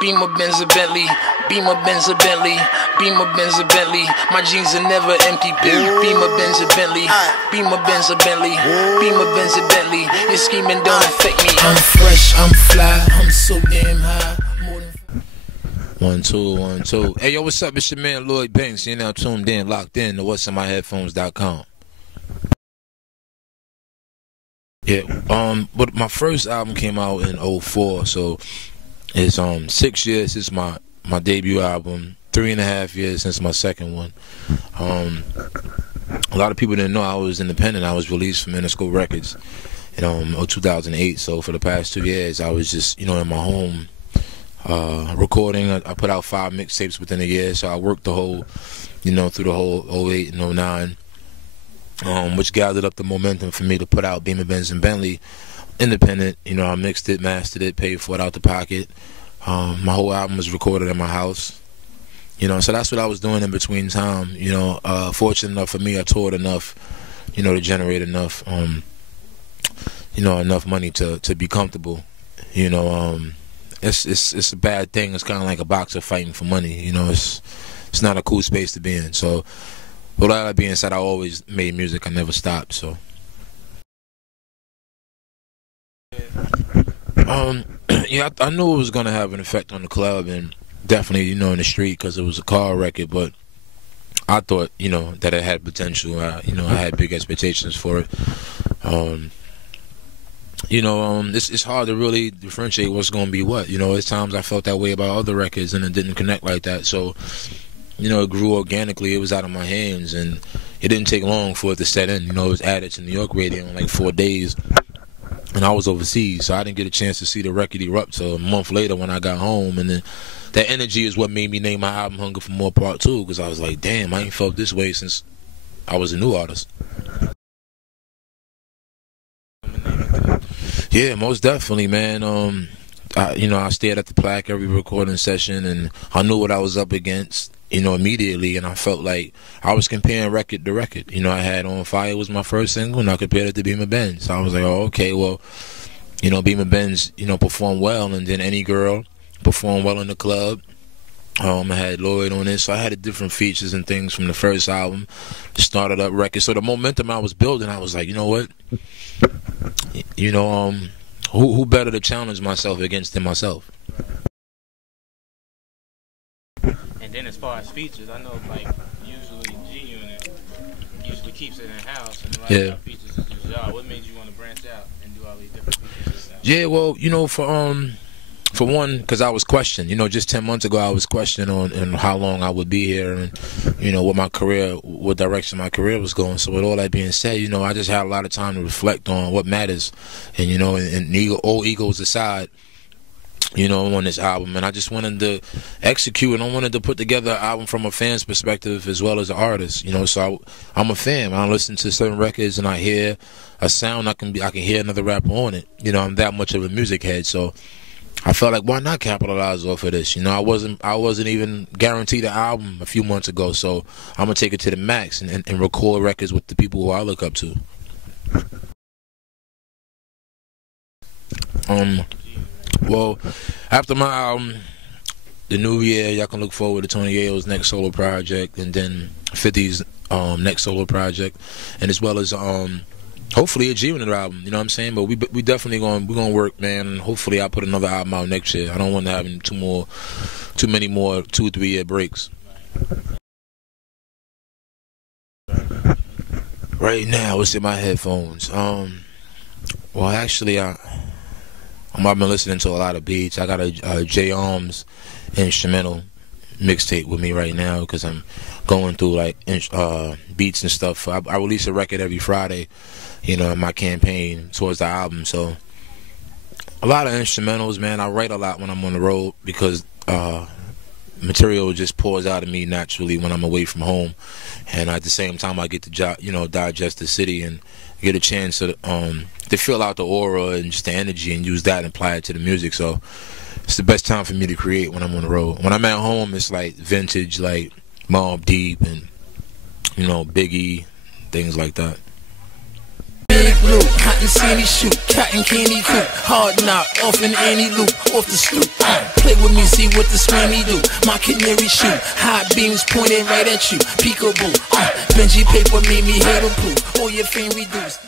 Beamer, Benz, a Bentley. Beamer, Benz, a Bentley. Beamer, Benz, a Bentley. My jeans are never empty. Beamer, Benz, a Bentley. Beamer, Benz, a Bentley. Beamer, Benz, a Bentley. Your scheming don't affect me. I'm fresh, I'm fly, I'm so damn high. 1 2 1 2. Hey yo, what's up? It's your man Lloyd Banks. You're now tuned in, locked in to whatsinmyheadphones.com. Yeah, but my first album came out in 04, so it's 6 years since my debut album, 3.5 years since my second one. A lot of people didn't know I was independent. I was released from Interscope Records in 2008. So for the past 2 years, I was just in my home recording. I put out 5 mixtapes within a year. So I worked the whole, through the whole 08 and 09. Which gathered up the momentum for me to put out Beamer, Benz, and Bentley independent. I mixed it, mastered it, paid for it out the pocket. My whole album was recorded in my house. So that's what I was doing in between time. Fortunate enough for me, I toured enough, to generate enough, enough money to be comfortable. It's a bad thing. It's kind of like a boxer fighting for money. It's not a cool space to be in. So. With all that being said, I always made music. I never stopped. So, yeah, I knew it was gonna have an effect on the club and definitely, in the street because it was a car record. But I thought, that it had potential. I had big expectations for it. It's hard to really differentiate what's gonna be what. There's times I felt that way about other records and it didn't connect like that. So. It grew organically. It was out of my hands, and it didn't take long for it to set in. It was added to New York radio in like 4 days, and I was overseas, so I didn't get a chance to see the record erupt till a month later when I got home. And then that energy is what made me name my album Hunger for More Part 2, because I was like, damn, I ain't felt this way since I was a new artist. Yeah, most definitely, man. I stared at the plaque every recording session, and I knew what I was up against. Immediately, and I felt like I was comparing record to record. I had On Fire was my first single, and I compared it to Beamer Benz. So I was like, oh, okay, well, Beamer Benz, performed well, and then Any Girl performed well in the club. I had Lloyd on it, so I had different features and things from the first album, started up record. So the momentum I was building, I was like, you know what, who better to challenge myself against than myself? And then as far as features, I know usually G-Unit usually keeps it in-house, and a lot of features is just y'all. What made you want to branch out and do all these different features? Yeah, well, for one, because I was questioned. Just 10 months ago, I was questioned on how long I would be here and, what direction my career was going. So with all that being said, I just had a lot of time to reflect on what matters. And, all egos aside, on this album, and I just wanted to execute, and I wanted to put together an album from a fan's perspective as well as an artist. So I'm a fan. I listen to certain records and I hear a sound, I can hear another rapper on it. I'm that much of a music head, so I felt like, why not capitalize off of this? I wasn't even guaranteed an album a few months ago, so I'm gonna take it to the max and record records with the people who I look up to. Well, after my album, the new year, y'all can look forward to Tony Yayo's next solo project, and then 50's next solo project, and as well as hopefully a G-Unit album. You know what I'm saying? But we definitely gonna work, man. And hopefully I'll put another album out next year. I don't want to have too many more 2 or 3 year breaks. Right now, what's in my headphones? Well, actually, I've been listening to a lot of beats. I got a J Arms instrumental mixtape with me right now because I'm going through beats and stuff. I release a record every Friday, in my campaign towards the album. So a lot of instrumentals, man. I write a lot when I'm on the road because material just pours out of me naturally when I'm away from home, and at the same time I get to digest the city and get a chance to fill out the aura and just the energy and use that and apply it to the music. So it's the best time for me to create when I'm on the road. When I'm at home, it's like vintage, like Mobb Deep and Biggie, things like that. Big blue, hot and sandy shoot, cotton candy coop, hard knock, off in any loop, off the stoop. Play with me, see what the swammy do. My canary shoot, hot beams pointed right at you. Peekaboo, Benji paper made me hate a poo. All your fame reduced.